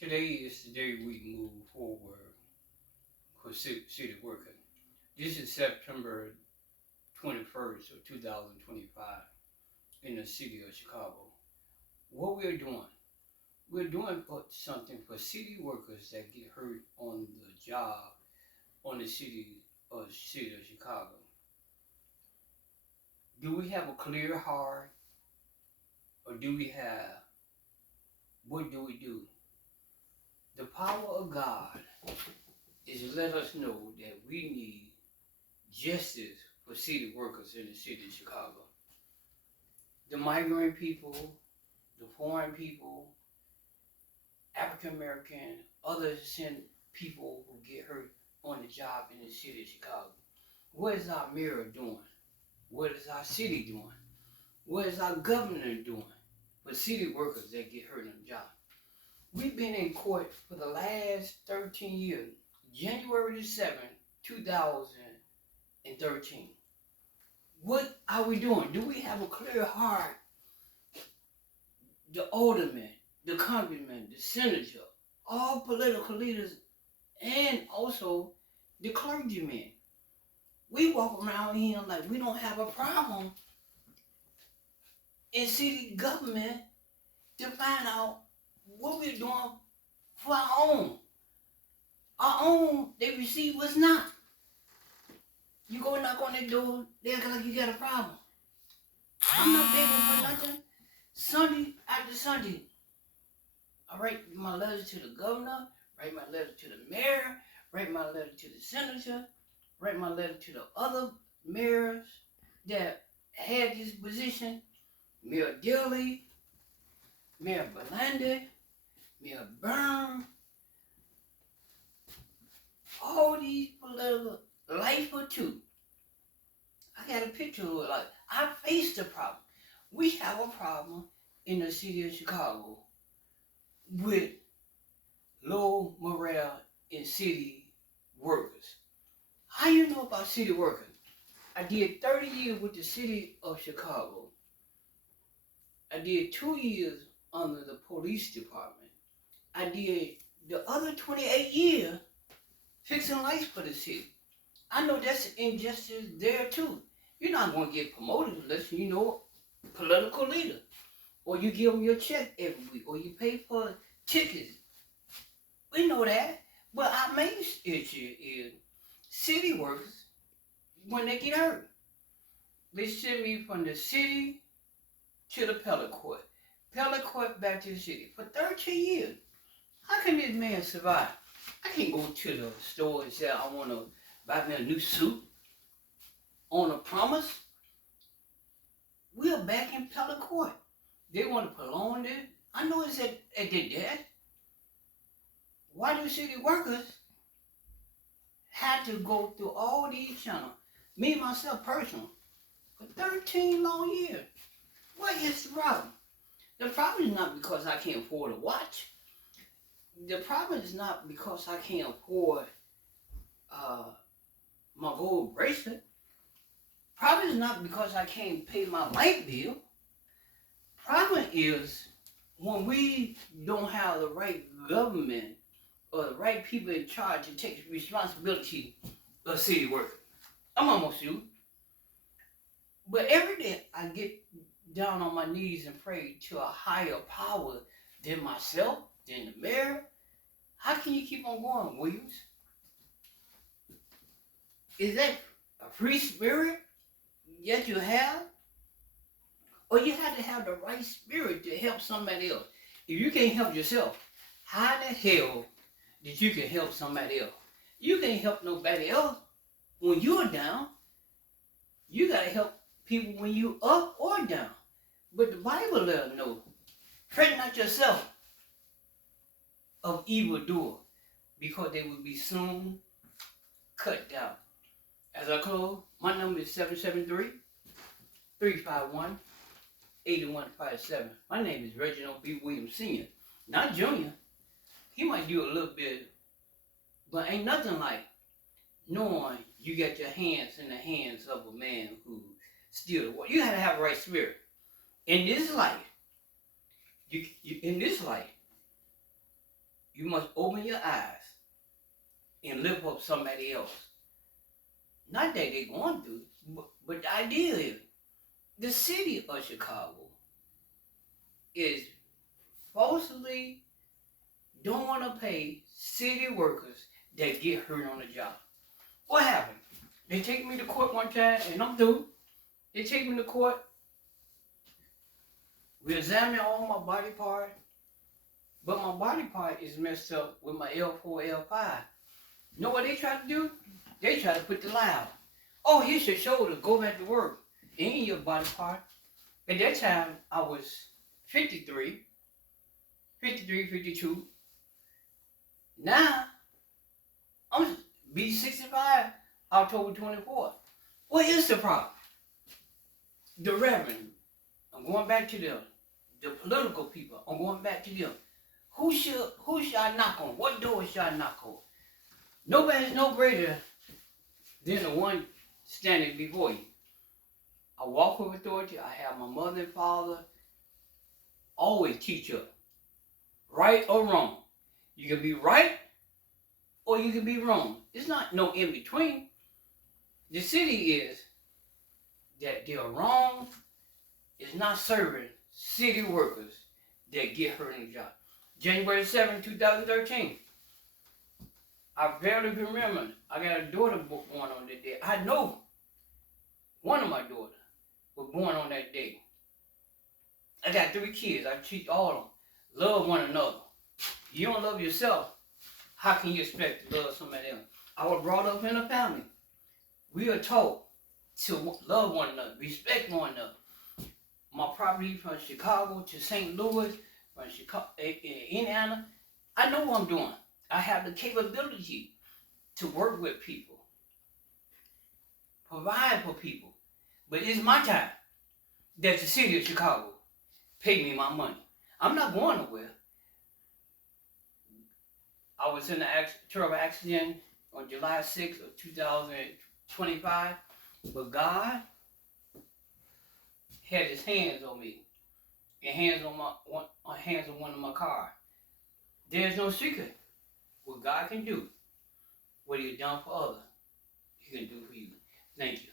Today is the day we move forward for city worker. This is September 21st of 2025 in the city of Chicago. What we're doing something for city workers that get hurt on the job on the city of Chicago. Do we have a clear heart or do we have what do we do? The power of God is to let us know that we need justice for city workers in the city of Chicago. The migrant people, the foreign people, African American, other people who get hurt on the job in the city of Chicago. What is our mayor doing? What is our city doing? What is our governor doing for city workers that get hurt on the job? We've been in court for the last 13 years, January the 7th, 2013. What are we doing? Do we have a clear heart? The alderman, the congressman, the senator, all political leaders, and also the clergymen. We walk around here like we don't have a problem in city government to find out what we're doing for our own. Our own, they receive what's not. You go knock on their door, they act like you got a problem. I'm not begging for nothing. Sunday after Sunday, I write my letters to the governor, write my letter to the mayor, write my letter to the senator, write my letter to the other mayors that had this position, Mayor Dilly, Mayor Belandi, Mayor Byrne, all these political life or two. I got a picture of it. Like, I faced the problem. We have a problem in the city of Chicago with low morale in city workers. How you know about city workers? I did 30 years with the city of Chicago. I did 2 years under the police department. I did the other 28 years fixing lights for the city. I know that's injustice there too. You're not going to get promoted unless you know a political leader. Or you give them your check every week. Or you pay for tickets. We know that. But our main issue is city workers, when they get hurt, they send me from the city to the appellate court. Appellate court back to the city. For 13 years. How can this man survive? I can't go to the store and say I want to buy me a new suit on a promise. We are back in appellate court. They want to prolong it. I know it's at their death. Why do city workers have to go through all these channels? Me, myself, personal, for 13 long years. What is the problem? The problem is not because I can't afford a watch. The problem is not because I can't afford my gold bracelet. Problem is not because I can't pay my light bill. Problem is when we don't have the right government or the right people in charge to take responsibility of city work. I'm almost through. But every day I get down on my knees and pray to a higher power than myself, than the mayor. How can you keep on going, Williams? Is that a free spirit that you have? Or you have to have the right spirit to help somebody else. If you can't help yourself, how the hell did you can help somebody else? You can't help nobody else when you're down. You gotta help people when you up or down. But the Bible let us know, fret not yourself of evildoer, because they will be soon cut down. As I close, my number is 773-351-8157. My name is Reginald B. Williams Sr., not Junior. He might do a little bit, but ain't nothing like knowing you got your hands in the hands of a man who steal the water. You gotta have the right spirit. In this life, You must open your eyes and lift up somebody else. Not that they're going through, but the idea is the city of Chicago is falsely don't want to pay city workers that get hurt on the job. What happened? They take me to court one time, and I'm through. They take me to court. We examine all my body parts, but my body part is messed up with my L4, L5. You know what they try to do? They try to put the lie out. Oh, here's your shoulder. Go back to work. It ain't your body part. At that time, I was 53, 52. Now, I'm be 65 October 24th. What is the problem? The Reverend, I'm going back to them. The political people, I'm going back to them. Who should I knock on? What door should I knock on? Nobody's no greater than the one standing before you. I walk with authority. I have my mother and father always teach us, right or wrong. You can be right or you can be wrong. It's not no in between. The city is that they're wrong is not serving city workers that get hurt in the job. January 7, 2013. I barely remember. I got a daughter born on that day. I know one of my daughters was born on that day. I got 3 kids. I teach all of them. Love one another. You don't love yourself, how can you expect to love somebody else? I was brought up in a family. We are taught to love one another, respect one another. My property from Chicago to St. Louis, from Chicago, Indiana, I know what I'm doing. I have the capability to work with people, provide for people. But it's my time that the city of Chicago pay me my money. I'm not going nowhere. I was in a terrible accident on July 6th of 2025, but God had his hands on me and hands on one of my cars. There's no secret. What God can do, what he has done for others, he can do for you. Thank you.